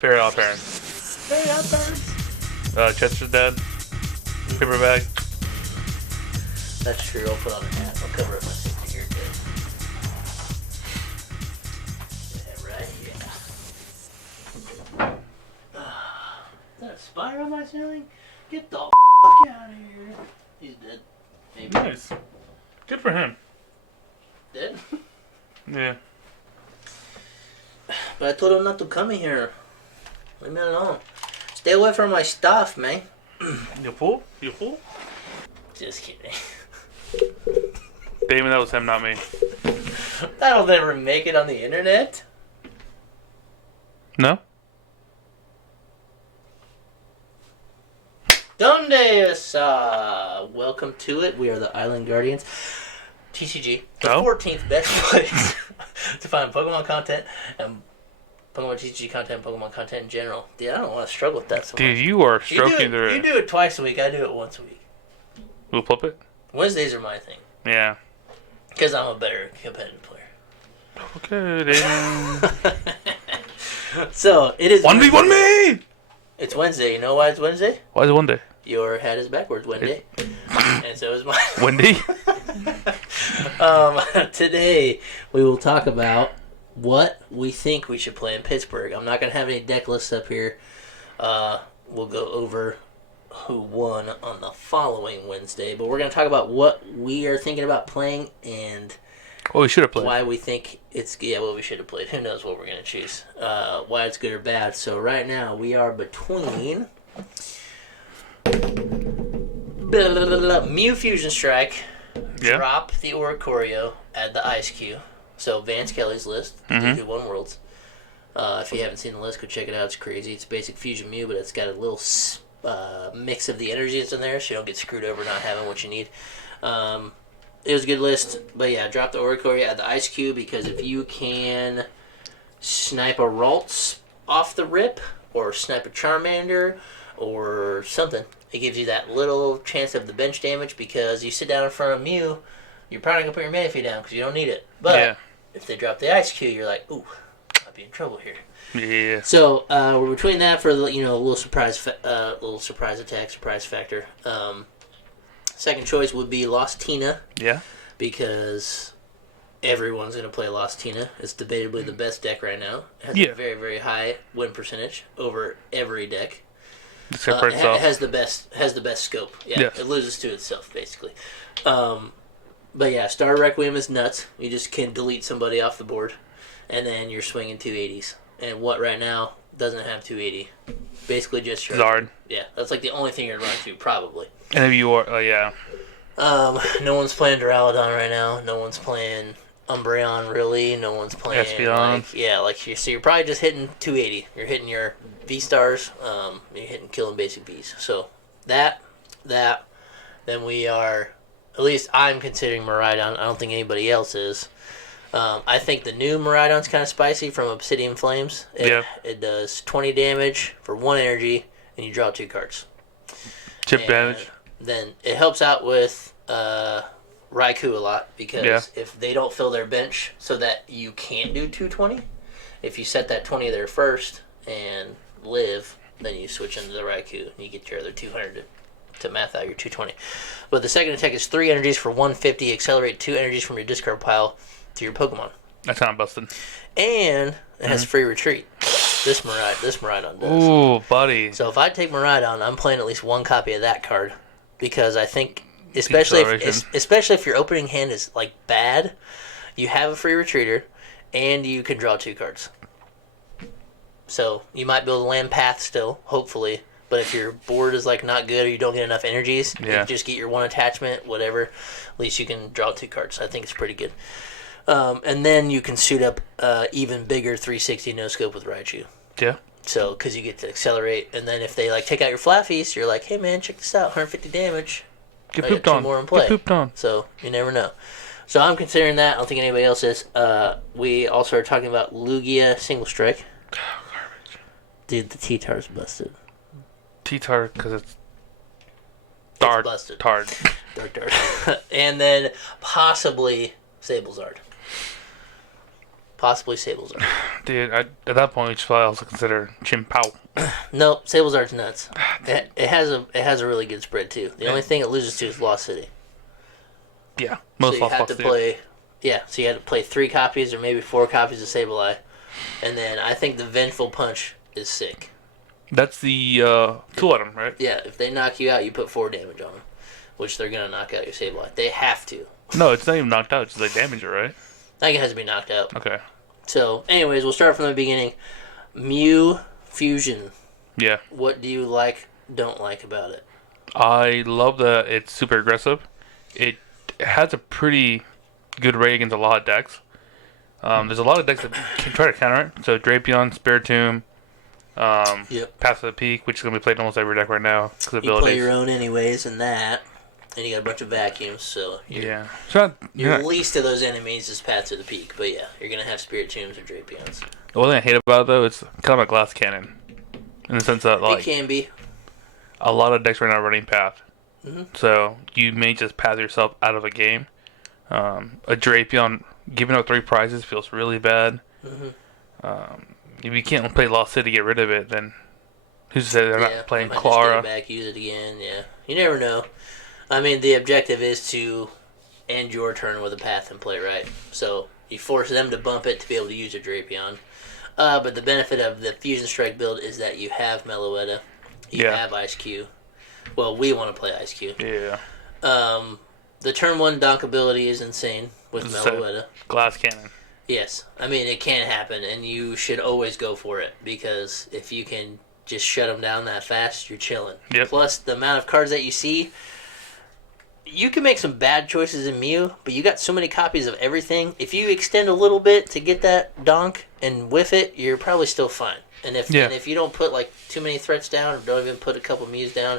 Very Odd Parents. Very Odd Parents. Chester's Dad. Paper bag. That's true. I'll put on a hat. I'll cover up my safety here, too. Yeah, right. Is that a spider on my ceiling? Get the f*** out of here. He's dead. Maybe. Nice. Good for him. Dead? Yeah. But I told him not to come in here. Leave me alone. Stay away from my stuff, man. You fool? You fool? Just kidding. Damon, that was him, not me. That'll never make it on the internet. No? Donde welcome to it. We are the Island Guardians. TCG. The 14th best place to find Pokemon content and Pokemon TCG content, Pokemon content in general. Dude, I don't want to struggle with that so much. Dude, you are stroking through it. You do it twice a week. I do it once a week. We'll flip it? Wednesdays are my thing. Yeah. Because I'm a better competitive player. Okay, Damon. So, it is 1v1 me! It's Wednesday. You know why it's Wednesday? Why is it one day? Your hat is backwards, Wendy. And so is mine. Wendy? Today, we will talk about what we think we should play in Pittsburgh. I'm not going to have any deck lists up here. We'll go over who won on the following Wednesday. But we're going to talk about what we are thinking about playing and What we should have played. why we think it's... Yeah, what we should have played. Who knows what we're going to choose. Why it's good or bad. So right now, we are between... Mew Fusion Strike. Yeah. Drop the Oricorio, add the Ice Cube. So Vance Kelly's list, who won Worlds. If you haven't seen the list, go check it out. It's crazy. It's basic Fusion Mew, but it's got a little mix of the energies in there, so you don't get screwed over not having what you need. It was a good list, but yeah, drop the Oricorio, add the Ice Cube, because if you can snipe a Ralts off the rip, or snipe a Charmander, or something, it gives you that little chance of the bench damage, because you sit down in front of Mew, you're probably going to put your Manaphy down because you don't need it. But if they drop the Ice Cube, you're like, ooh, I'll be in trouble here. Yeah. So we're between that for a little surprise attack, surprise factor. Second choice would be Lost Tina. Yeah. Because everyone's going to play Lost Tina. It's debatably the best deck right now. It has a very, very high win percentage over every deck. Except for itself. It has the best scope. Yeah, yes. It loses to itself basically. But yeah, Star Requiem is nuts. You just can delete somebody off the board, and then you're swinging 280s. And what right now doesn't have 280? Basically just Zard. Yeah, that's like the only thing you're running to probably. And if you are, yeah. No one's playing Duraludon right now. No one's playing Umbreon really. No one's playing. Espeon. So you're probably just hitting 280. You're hitting your V-Stars. You're hitting killing basic Bs. So that. Then we are. At least I'm considering Miraidon. I don't think anybody else is. I think the new Miraidon's kind of spicy from Obsidian Flames. It does 20 damage for 1 energy, and you draw 2 cards. Chip damage. Then it helps out with Raikou a lot, because if they don't fill their bench so that you can't do 220, if you set that 20 there first and live, then you switch into the Raikou, and you get your other 200 to math out your 220. But the second attack is 3 energies for 150. Accelerate 2 energies from your discard pile to your Pokemon. That's not busted. And it has free retreat. This Miraidon does. Ooh, buddy. So if I take Miraidon, I'm playing at least 1 copy of that card, because I think, especially if your opening hand is like bad, you have a free retreater, and you can draw 2 cards. So you might build a land path still, hopefully. But if your board is like not good, or you don't get enough energies, you can just get your 1 attachment, whatever. At least you can draw 2 cards. I think it's pretty good. And then you can suit up even bigger 360 no scope with Raichu. Yeah. So, because you get to accelerate, and then if they like take out your Flaffies, you're like, hey man, check this out, 150 damage. Get pooped on. More in play. Get pooped on. So you never know. So I'm considering that. I don't think anybody else is. We also are talking about Lugia Single Strike. Oh, garbage. Dude, the T-Tar's busted. T-Tar, because it's busted. Tard. And then possibly Sablezard. possibly Sablezard. Dude, at that point, we should probably also consider Chim-Pao. No, Sablezard's nuts. It has a really good spread too. The only thing it loses to is Lost City. Yeah, So most you Lost have Box to do. play. Yeah, so you had to play 3 copies or maybe 4 copies of Sableye, and then I think the Vengeful Punch is sick. That's the tool item, right? Yeah, if they knock you out, you put 4 damage on them, which they're gonna knock out your Sableye. They have to. No, it's not even knocked out. It's just like damage it, right? I think it has to be knocked out. Okay. So, anyways, we'll start from the beginning. Mew Fusion. Yeah. What do you like, don't like about it? I love that it's super aggressive. It has a pretty good rate against a lot of decks. There's a lot of decks that can try to counter it. So Drapion, Spiritomb, Yep. Path of the Peak, which is going to be played in almost every deck right now. Because You play your own anyways in that, and you got a bunch of vacuums, so Yeah. So your least of those enemies is Path to the Peak, but yeah, you're going to have Spiritombs or Drapions. the one thing I hate about it, though, it's kind of a glass cannon. In the sense that, It like, can be. a lot of decks right now are running Path. Mm-hmm. So you may just path yourself out of a game. A Drapion giving up 3 prizes feels really bad. Mm-hmm. If you can't play Lost City to get rid of it, then who's to say they're not playing might just Clara? get it back, use it again, yeah. You never know. I mean, the objective is to end your turn with a Path and play right. So you force them to bump it to be able to use your Drapion. But the benefit of the Fusion Strike build is that you have Meloetta, you have Ice Cube. Well, we want to play Ice Cube. Yeah. The turn 1 donk ability is insane with It's Meloetta. Glass cannon. Yes. I mean, it can happen, and you should always go for it, because if you can just shut them down that fast, you're chilling. Yep. Plus, the amount of cards that you see, you can make some bad choices in Mew, but you got so many copies of everything. If you extend a little bit to get that donk and whiff it, you're probably still fine. And if you don't put like too many threats down, or don't even put a couple Mews down,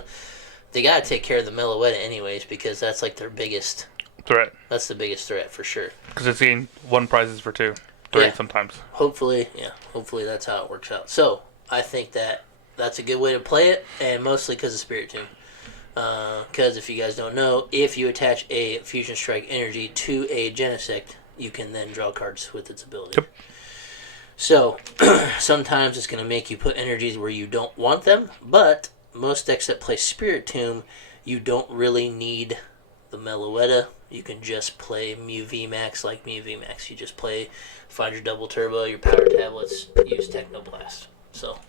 they gotta take care of the Meloetta anyways, because that's like their biggest Threat. That's the biggest threat for sure. Because it's getting 1 prizes for 2. 3 sometimes. Hopefully that's how it works out. So I think that's a good way to play it, and mostly because of Spiritomb. Because if you guys don't know, if you attach a Fusion Strike energy to a Genesect, you can then draw cards with its ability. Yep. So sometimes it's going to make you put energies where you don't want them, but most decks that play Spiritomb, you don't really need the Meloetta. You can just play Mew VMAX like Mew VMAX. You just find your double turbo, your power tablets, use Technoblast. So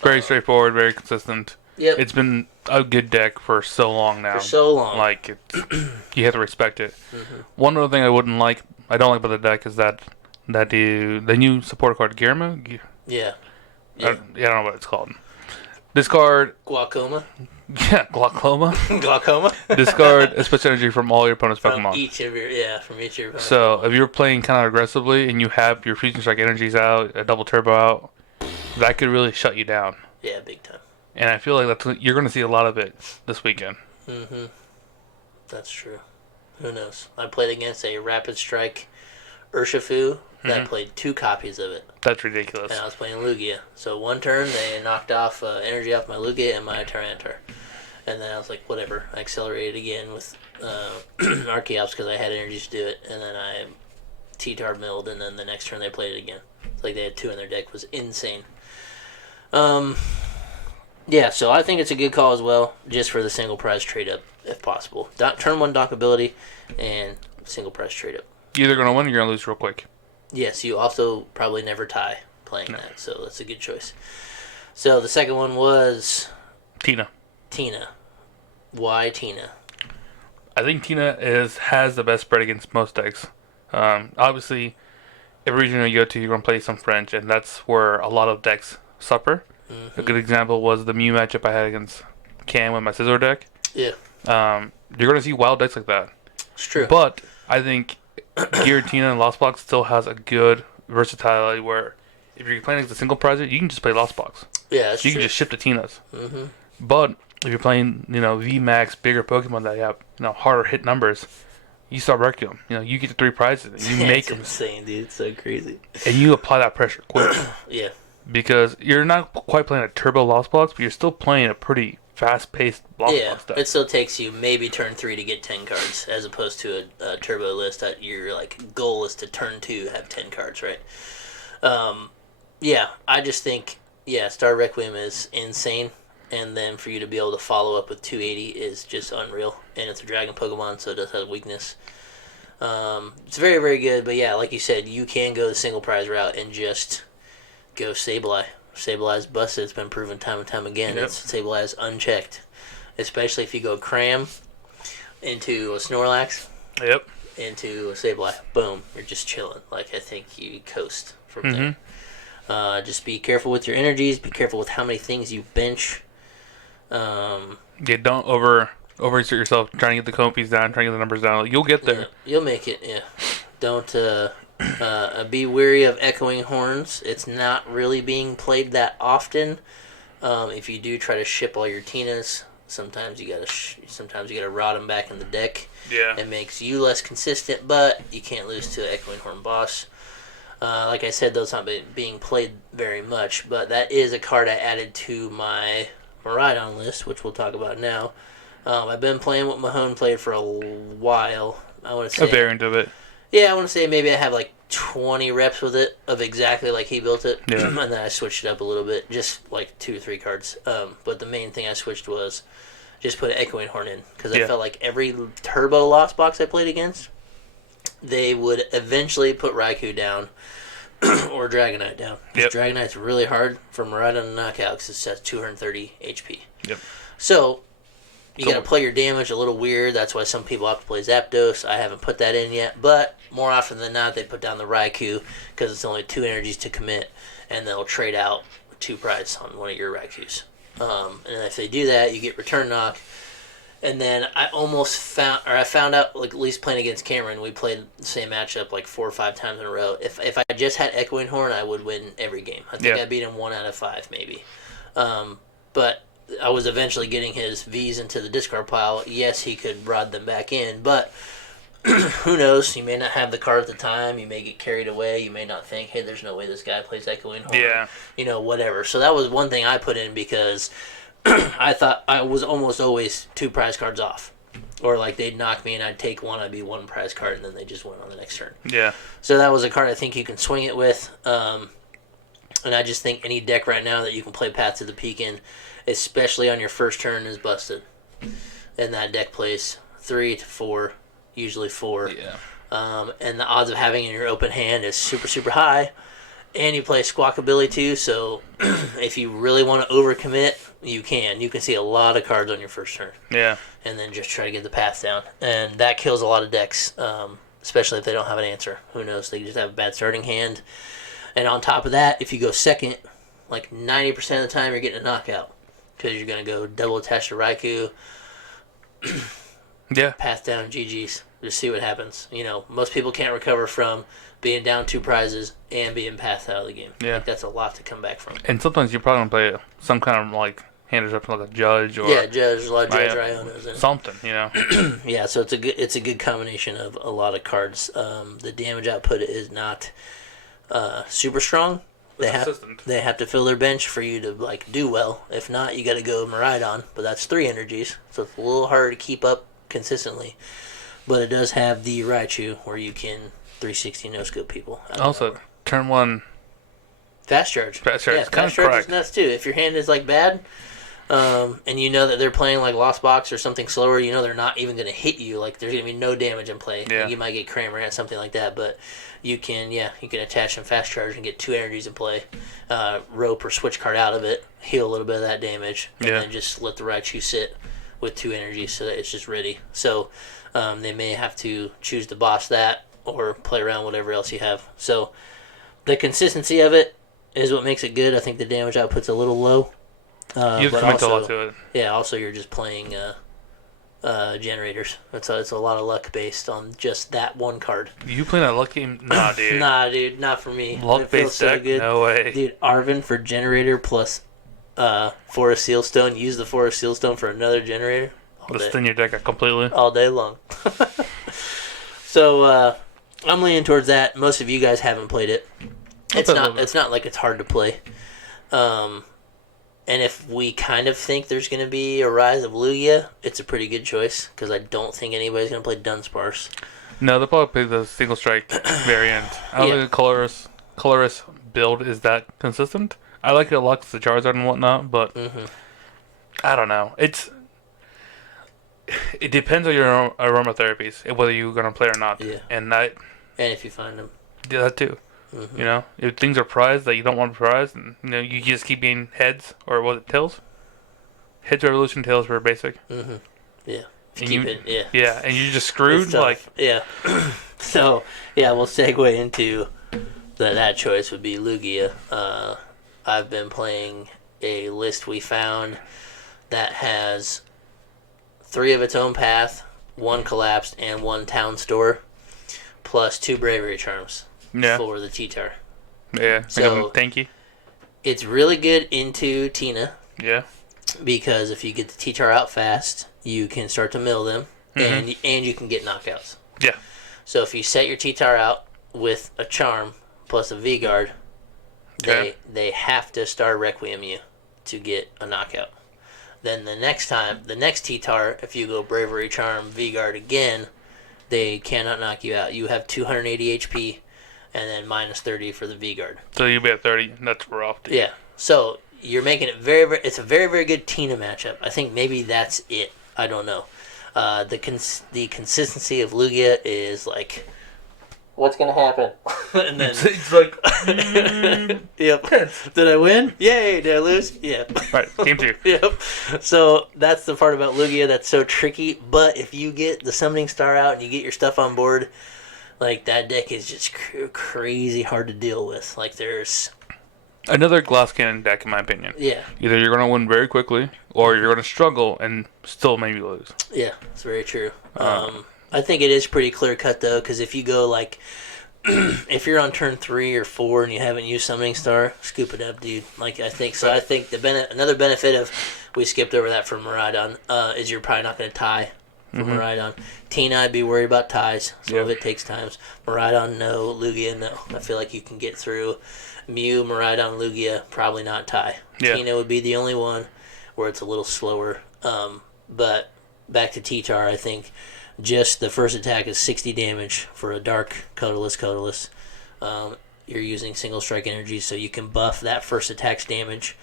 Very straightforward, very consistent. Yep. It's been a good deck for so long now. For so long. Like, you have to respect it. Mm-hmm. One other thing I don't like about the deck is that the new support card, Guillermo? Yeah. I don't know what it's called. Discard, Glaucoma. Glaucoma. Glaucoma. Discard a special energy from all your opponent's From Pokemon. each of your opponents. So, if you're playing kind of aggressively and you have your Fusion Strike energies out, a double turbo out, that could really shut you down. Yeah, big time. And I feel like you're going to see a lot of it this weekend. Mm-hmm. That's true. Who knows? I played against a Rapid Strike Urshifu that played 2 copies of it. That's ridiculous. And I was playing Lugia. So one turn, they knocked off energy off my Lugia and my Tyranitar. And then I was like, whatever. I accelerated again with Archeops because I had energy to do it. And then I T-Tar milled, and then the next turn they played it again. It's like they had 2 in their deck. It was insane. Yeah, so I think it's a good call as well, just for the single prize trade up, if possible. Turn 1 dock ability and single prize trade up. You're either going to win or you're going to lose real quick. Yes, you also probably never tie playing that, so that's a good choice. So the second one was Tina. Why Tina? I think Tina has the best spread against most decks. Obviously, every region you go to, you're going to play some French, and that's where a lot of decks suffer. Mm-hmm. A good example was the Mew matchup I had against Cam with my Scizor deck. Yeah. You're going to see wild decks like that. It's true. But I think Giratina and Lost Box still has a good versatility where if you're playing against a single prizer, you can just play Lost Box. Yeah, that's you true. can just ship the Tinas. Mm-hmm. But if you're playing, VMAX, bigger Pokemon that have, harder hit numbers, you start wrecking them. You get the 3 prizes. And you make them. Insane, dude. It's so crazy. And you apply that pressure quick. Yeah. Because you're not quite playing a turbo Lost Box, but you're still playing a pretty fast-paced block stuff. It still takes you maybe turn 3 to get 10 cards, as opposed to a turbo list that your like goal is to turn 2 have 10 cards, right? Yeah, I just think Star Requiem is insane, and then for you to be able to follow up with 280 is just unreal, and it's a dragon Pokemon, so it does have weakness. It's very, very good, but yeah, like you said, you can go the single prize route and just go Sableye. Sableye's busted. It's been proven time and time again. Yep. Sableye's unchecked, especially if you go Cram into a Snorlax. Yep. Into a Sableye. Boom. You're just chilling. Like, I think you coast from there. Just be careful with your energies. Be careful with how many things you bench. Don't overexert yourself trying to get the copies down, trying to get the numbers down. You'll get there. Yeah, you'll make it, yeah. Don't, be wary of echoing horns. It's not really being played that often. If you do try to ship all your Tinas, sometimes you gotta rot them back in the deck. Yeah. It makes you less consistent, but you can't lose to Echoing Horn Boss. Like I said, those not being played very much, but that is a card I added to my Miraidon list, which we'll talk about now. I've been playing what Mahone played for a while. I want to say a variant of it. Yeah, I want to say maybe I have like 20 reps with it of exactly like he built it. Yeah. And then I switched it up a little bit, just like 2 or 3 cards. But the main thing I switched was just put an Echoing Horn in, because I felt like every Turbo Lost box I played against, they would eventually put Raikou down or Dragonite down. Yep. Dragonite's really hard for Miraidon to knock out because it has 230 HP. Yep. So you got to play your damage a little weird. That's why some people have to play Zapdos. I haven't put that in yet, but more often than not, they put down the Raikou because it's only 2 energies to commit, and they'll trade out 2 prize on one of your Raikous. And if they do that, you get Return Knock. And then I found out, like, at least playing against Cameron, we played the same matchup like 4 or 5 times in a row. If I just had Echoing Horn, I would win every game. I think I beat him 1 out of 5 maybe. But I was eventually getting his V's into the discard pile. Yes, he could rod them back in, but who knows? You may not have the card at the time. You may get carried away. You may not think, hey, there's no way this guy plays Echoing Horn. Yeah. You know, whatever. So that was one thing I put in because I thought I was almost always 2 prize cards off. Or like they'd knock me and I'd take 1, I'd be 1 prize card, and then they just went on the next turn. Yeah. So that was a card I think you can swing it with. And I just think any deck right now that you can play Path to the Peak in, especially on your first turn, is busted. And that deck plays 3 to 4, usually 4. Yeah. And the odds of having it in your open hand is super, super high. And you play Squawkabilly too, so if you really want to overcommit, you can. You can see a lot of cards on your first turn. Yeah. And then just try to get the path down. And that kills a lot of decks, especially if they don't have an answer. Who knows? They just have a bad starting hand. And on top of that, if you go second, like 90% of the time you're getting a knockout. Because you're going to go double attach to Raikou. Yeah. Path down, GG's. Just see what happens. You know, most people can't recover from being down 2 prizes and being pathed out of the game. Yeah. Like, that's a lot to come back from. And sometimes you're probably going to play some kind of like hand up like a judge or Judge. There's a lot of Judge Rionas in it. Something, you know. Yeah, so it's a good combination of a lot of cards. The damage output is not super strong. They have to fill their bench for you to like do well. If not, you got to go Miraidon, but that's 3 energies, so it's a little harder to keep up consistently. But it does have the Raichu where you can 360 no scope people. Also, turn 1 fast charge. Fast charge. Yeah, fast charge is nuts too. If your hand is like bad, and you know that they're playing like Lost Box or something slower, you know they're not even going to hit you. Like there's going to be no damage in play. Yeah. Like, you might get Kramer at something like that, but you can attach some fast charge and get 2 energies in play. Rope or switch card out of it, heal a little bit of that damage, and then just let the Raichu sit with 2 energies so that it's just ready. So they may have to choose to boss that or play around whatever else you have. So the consistency of it is what makes it good. I think the damage output's a little low. You commit a lot to it. Yeah, also you're just playing generators. It's a lot of luck based on just that one card. You playing that luck game? Nah, dude. Nah, dude, not for me. Luck-based deck? Good. No way. Dude, Arvin for generator plus Forest Sealstone. Use the Forest Sealstone for another generator. Let's thin your deck out completely. All day long. So, I'm leaning towards that. Most of you guys haven't played it. It's not like it's hard to play. And if we kind of think there's going to be a rise of Lugia, it's a pretty good choice because I don't think anybody's going to play Dunsparce. No, they'll probably pick the single strike variant. I don't think the colorless build is that consistent. I like it a lot because the Charizard and whatnot, but I don't know. It depends on your aromatherapies, whether you're going to play or not. Yeah. And if you find them. Yeah, that too. You know, if things are prized that you don't want to prize, and you know, you just keep being heads or was it tails? Heads revolution, tails for basic. Yeah. And yeah, and you're just screwed. Like So we'll segue into that choice would be Lugia. I've been playing a list we found that has 3 of its own path, 1 collapsed, and 1 town store, plus 2 bravery charms. For the T-Tar. Yeah, so tanky. It's really good into Tina. Yeah. Because if you get the T-Tar out fast, you can start to mill them, and you can get knockouts. Yeah. So if you set your T-Tar out with a charm plus a V-Guard, they have to star Requiem you to get a knockout. Then the next T-Tar, if you go Bravery Charm V-Guard again, they cannot knock you out. You have 280 HP. And then minus 30 for the V-Guard. So you'll be at 30. That's rough, dude. Yeah. So you're making it very, very... It's a very, very good Tina matchup. I think maybe that's it. I don't know. The consistency of Lugia is like... What's going to happen? And then... It's like... Yep. Did I win? Yay. Did I lose? Yeah. Right. Game 2. Yep. So that's the part about Lugia that's so tricky. But if you get the Summoning Star out and you get your stuff on board... Like, that deck is just crazy hard to deal with. Like, there's... Another glass cannon deck, in my opinion. Yeah. Either you're going to win very quickly, or you're going to struggle and still maybe lose. Yeah, that's very true. I think it is pretty clear-cut, though, because if you go, like... if you're on turn 3 or 4 and you haven't used Summoning Star, scoop it up, dude. Like, I think... So I think another benefit of... We skipped over that for Miraidon, is you're probably not going to tie for Miraidon. Tina, I'd be worried about ties. Some of it takes times. Miraidon, no. Lugia, no. I feel like you can get through Mew, Miraidon, Lugia, probably not tie. Yeah. Tina would be the only one where it's a little slower. But back to T-Tar, I think just the first attack is 60 damage for a dark colorless. You're using single strike energy, so you can buff that first attack's damage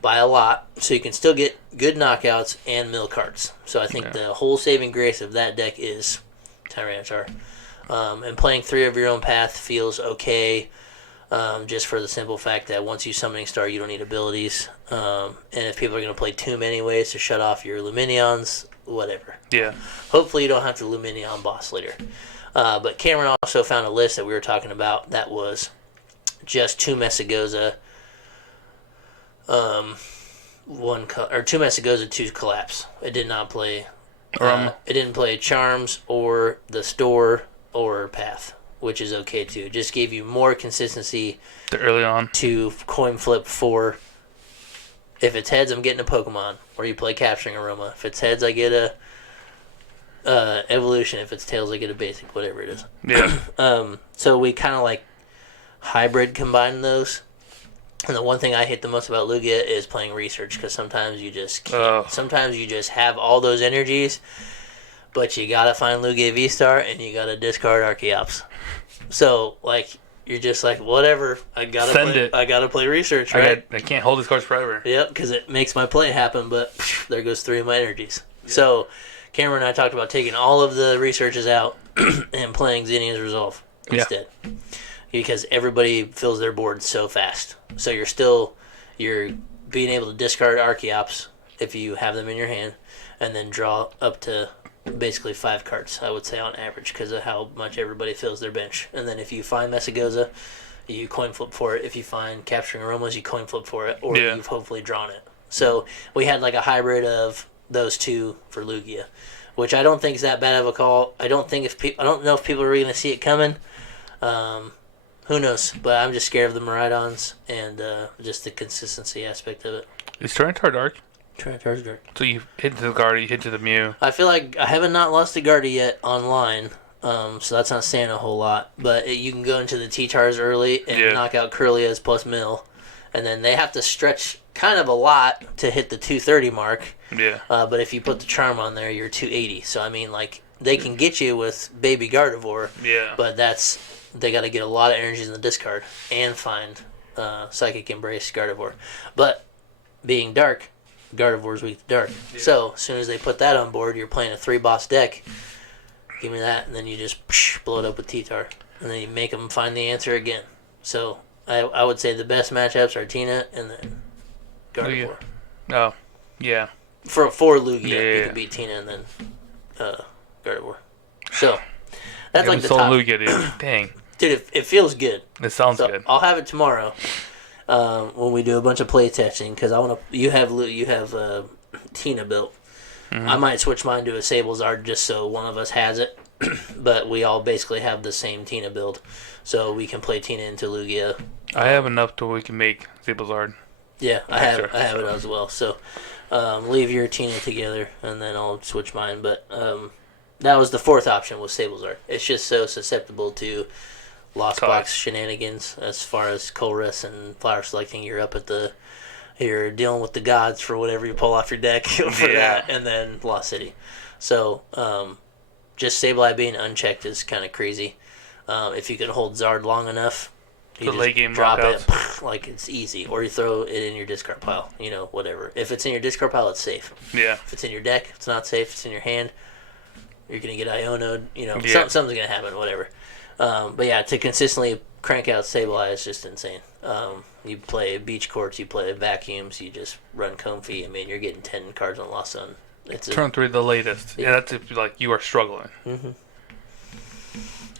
by a lot, so you can still get good knockouts and mill cards. So I think the whole saving grace of that deck is Tyranitar. And playing 3 of your own path feels okay, just for the simple fact that once you Summoning Star, you don't need abilities. And if people are going to play Tomb anyways to shut off your Luminions, whatever. Yeah. Hopefully you don't have to Luminion boss later. But Cameron also found a list that we were talking about that was just 2 Messagoza, 2 Messagoza, 2 Collapse. It did not play. It didn't play Charms or the Store or Path, which is okay too. It just gave you more consistency early on to coin flip for. If it's heads, I'm getting a Pokemon, or you play Capturing Aroma. If it's heads, I get a evolution. If it's tails, I get a basic, whatever it is. Yeah. So we kind of like hybrid combine those. And the one thing I hate the most about Lugia is playing research, because sometimes you just can't. Sometimes you just have all those energies, but you gotta find Lugia V-Star and you gotta discard Archeops. So like you're just like, whatever, I gotta play research, right? I can't hold these cards forever. Yep, because it makes my play happen, but there goes 3 of my energies. Yeah. So Cameron and I talked about taking all of the researches out and playing Zinnia's Resolve instead. Yeah. Because everybody fills their board so fast. So you're being able to discard Archeops if you have them in your hand, and then draw up to basically 5 cards, I would say, on average, because of how much everybody fills their bench. And then if you find Messagoza, you coin flip for it. If you find Capturing Aromas, you coin flip for it, or you've hopefully drawn it. So we had like a hybrid of those 2 for Lugia, which I don't think is that bad of a call. I don't know if people are really going to see it coming. Who knows? But I'm just scared of the Miraidons and just the consistency aspect of it. Is Tyranitar dark? Tyranitar's dark. So you hit to the Guardy, hit to the Mew. I feel like I haven't not lost the Guardy yet online, so that's not saying a whole lot. But you can go into the T-Tars early and knock out Curlias plus Mill, and then they have to stretch kind of a lot to hit the 230 mark. Yeah. But if you put the charm on there, you're 280. So I mean, like, they can get you with Baby Gardevoir. Yeah. But they got to get a lot of energies in the discard and find Psychic Embrace Gardevoir. But being dark, Gardevoir's weak to dark. Yeah. So as soon as they put that on board, you're playing a 3-boss deck. Give me that, and then you just blow it up with T-Tar. And then you make them find the answer again. So I would say the best matchups are Tina and then Gardevoir. Oh, yeah. For Lugia, you can beat Tina and then Gardevoir. So that's like the top. Lugia, dude. Dang. Dude, it feels good. It sounds good. I'll have it tomorrow when we do a bunch of play testing because I want to. You have Tina built. Mm-hmm. I might switch mine to a Sablezard just so one of us has it, but we all basically have the same Tina build, so we can play Tina into Lugia. I have enough to where we can make Sablezard. Yeah, I have it as well. So leave your Tina together, and then I'll switch mine. But that was the fourth option was Sablezard. It's just so susceptible to Lost Box shenanigans as far as Colress and Flower Selecting. You're dealing with the gods for whatever you pull off your deck for that, and then Lost City. So just Sableye being unchecked is kind of crazy. If you can hold Zard long enough, you late game drop knockouts. it like it's easy, or you throw it in your discard pile. Whatever. If it's in your discard pile, it's safe. Yeah. If it's in your deck, it's not safe. If it's in your hand, you're gonna get Iono'd. Something's gonna happen. Whatever. But yeah, to consistently crank out Sableye is just insane. You play Beach Courts, you play Vacuums, you just run Comfy. I mean, you're getting 10 cards on Lost Sun. Turn 3 the latest. Yeah, that's if you are struggling. Mm-hmm.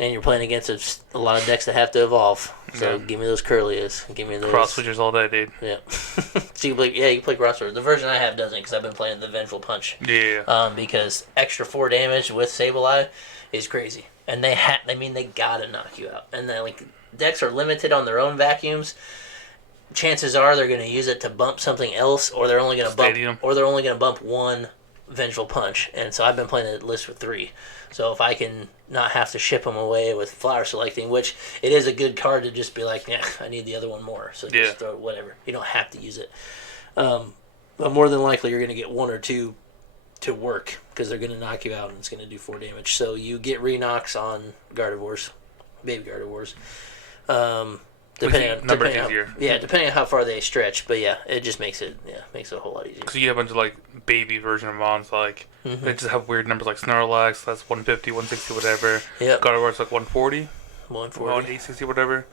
And you're playing against a lot of decks that have to evolve. So give me those Curlias. Give me those cross switchers all day, dude. Yeah. So you play cross switchers. The version I have doesn't because I've been playing the Vengeful Punch. Yeah. Because extra 4 damage with Sableye is crazy, and they gotta knock you out. And then decks are limited on their own vacuums. Chances are they're going to use it to bump something else, or they're only going to bump one Vengeful Punch. And so I've been playing the list with 3. So if I can not have to ship them away with Flower Selecting, which it is a good card to just be like, yeah, I need the other one more. So just throw it, whatever. You don't have to use it. But more than likely you're going to get 1 or 2 to work because they're going to knock you out and it's going to do 4 damage. So you get re-knocks on Gardevoirs, Baby Gardevoirs. Depending on how far they stretch, but it just makes it a whole lot easier. Because you have a bunch of baby version of mons, they just have weird numbers like Snorlax, that's 150, 160, whatever. Yep. Gardevoir's 140, 160, whatever.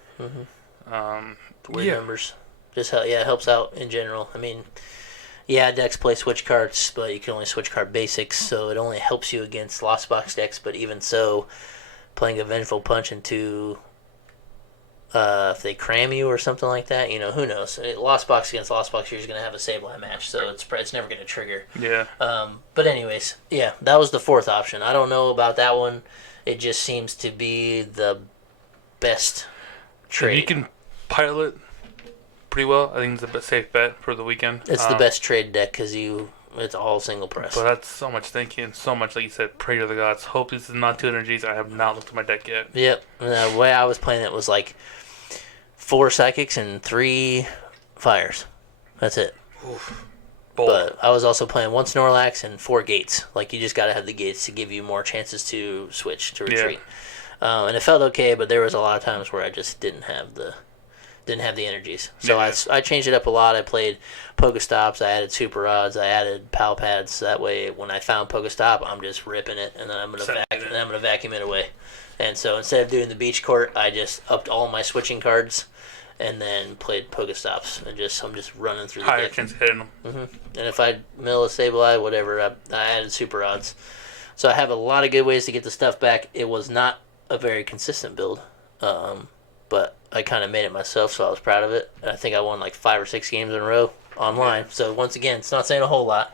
Weird numbers. Just it helps out in general. I mean, decks play switch cards, but you can only switch card basics, so it only helps you against Lost Box decks. But even so, playing a Vengeful Punch into if they cram you or something like that, who knows? Lost Box against Lost Box, you're just going to have a Sableye match, so it's never going to trigger. Yeah. But anyways, that was the fourth option. I don't know about that one. It just seems to be the best trade. If you can pilot pretty well, I think it's a safe bet for the weekend. It's the best trade deck because it's all single press. But that's so much thinking, so much, like you said, pray to the gods. Hope this is not 2 energies. I have not looked at my deck yet. Yep. And the way I was playing it was 4 Psychics and 3 Fires. That's it. Oof. But I was also playing 1 Snorlax and 4 Gates. You just got to have the Gates to give you more chances to switch, to retreat. Yeah. And it felt okay, but there was a lot of times where I just didn't have the energies. So I changed it up a lot. I played Pokestops, I added Super Rods, I added Pal Pads. That way, when I found Pokestop, I'm just ripping it, and then I'm gonna vacuum it away. And so instead of doing the Beach Court, I just upped all my switching cards, and then played Pokestops, and I'm just running through the higher deck. chance of hitting them. Mm-hmm. And if I mill a Sableye, whatever, I added Super Rods. So I have a lot of good ways to get the stuff back. It was not a very consistent build, but I kind of made it myself, so I was proud of it. I think I won 5 or 6 games in a row online. Yeah. So once again, it's not saying a whole lot,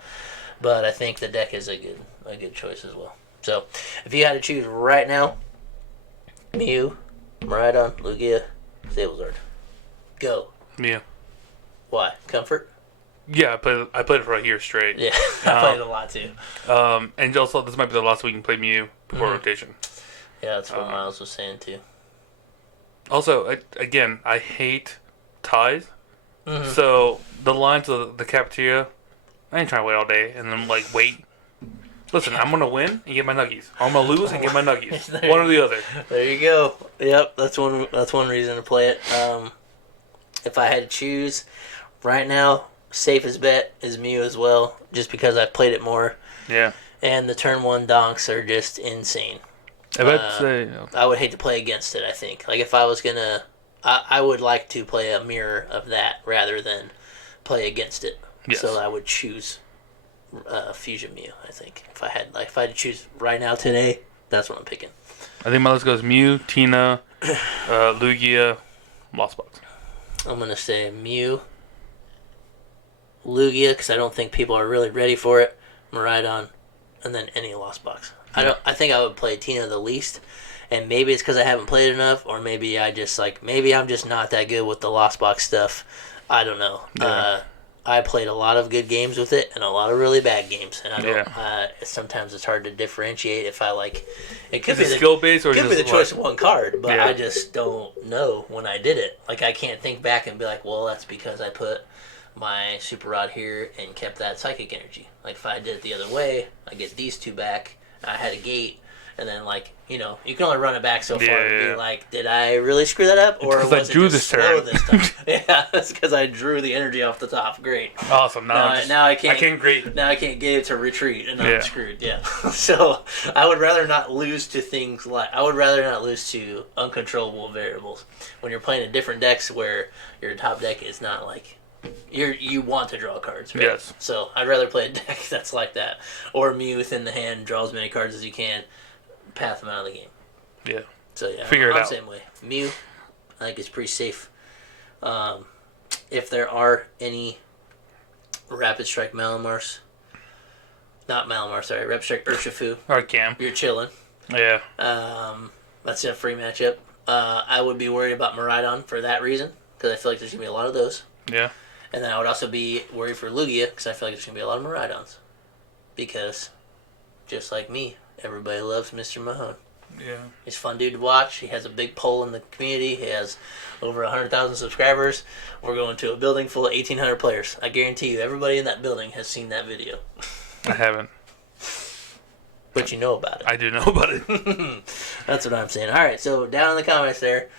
but I think the deck is a good choice as well. So if you had to choose right now, Mew, Miraidon, Lugia, Sablezard, go. Mew. Why? Comfort? Yeah, I played it for a year straight. Yeah, I played it a lot too. And also, this might be the last week you can play Mew before rotation. Yeah, that's what Miles was saying too. Also, I hate ties. Mm-hmm. So the line to the cafeteria, I ain't trying to wait all day and then like wait. Listen, I'm gonna win and get my nuggies. Or I'm gonna lose and get my nuggies. One or the other. There you go. Yep, that's one reason to play it. If I had to choose, right now, safest bet is Mew as well, just because I've played it more. Yeah. And the turn 1 donks are just insane. I would hate to play against it, I think. Like, if I was gonna... I would like to play a mirror of that rather than play against it. Yes. So I would choose Fusion Mew, I think. If I had to choose right now today, that's what I'm picking. I think my list goes Mew, Tina, Lugia, Lost Box. I'm going to say Mew, Lugia, because I don't think people are really ready for it, Miraidon, and then any Lost Box. I think I would play Tina the least, and maybe it's because I haven't played enough, or maybe I'm just not that good with the Lost Box stuff. I don't know. Yeah. I played a lot of good games with it and a lot of really bad games, and I don't. Sometimes it's hard to differentiate if I like. It could be skill based, or it could be the choice of one card, but Yeah. I just don't know when I did it. Like, I can't think back and be like, well, that's because I put my Super Rod here and kept that Psychic Energy. Like, if I did it the other way, I get these two back. I had a gate. And then, like, you can only run it back so far to be like, did I really screw that up? Or was it just slow this time? Yeah, that's because I drew the energy off the top. Great. Awesome. Now I can't get it to retreat, and I'm screwed. Yeah. So I would rather not lose to uncontrollable variables. When you're playing in different decks where your top deck is not like... You want to draw cards, right? Yes. So I'd rather play a deck that's like that. Or Mew within the hand, draw as many cards as you can, path them out of the game. Yeah. So yeah, Figure it I'm out. the same way. Mew, I think it's pretty safe. If there are any Rapid Strike Rapid Strike Urshifu, Or Cam. you're chilling. Yeah. That's a free matchup. I would be worried about Miraidon for that reason, because I feel like there's going to be a lot of those. Yeah. And then I would also be worried for Lugia, because I feel like there's going to be a lot of Miraidons. Because, just like me, everybody loves Mr. Mahone. Yeah. He's a fun dude to watch. He has a big pull in the community. He has over 100,000 subscribers. We're going to a building full of 1,800 players. I guarantee you, everybody in that building has seen that video. I haven't. But you know about it. I do know about it. That's what I'm saying. All right, so down in the comments there,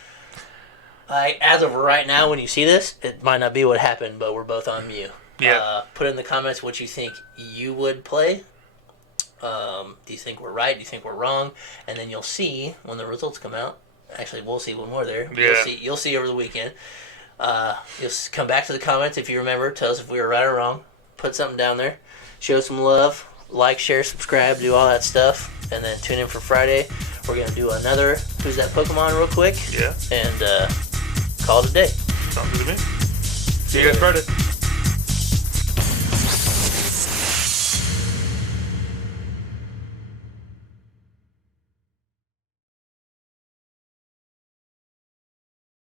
as of right now, when you see this, it might not be what happened, but we're both on Mew. Yeah. Put in the comments what you think you would play. Do you think we're right? Do you think we're wrong? And then you'll see when the results come out. Actually, we'll see when we're there. Yeah. You'll see over the weekend. You'll come back to the comments if you remember. Tell us if we were right or wrong. Put something down there. Show some love. Like, share, subscribe, do all that stuff. And then tune in for Friday. We're going to do another Who's That Pokemon real quick. Yeah. And call it a day. Sounds good to me. See you guys Friday.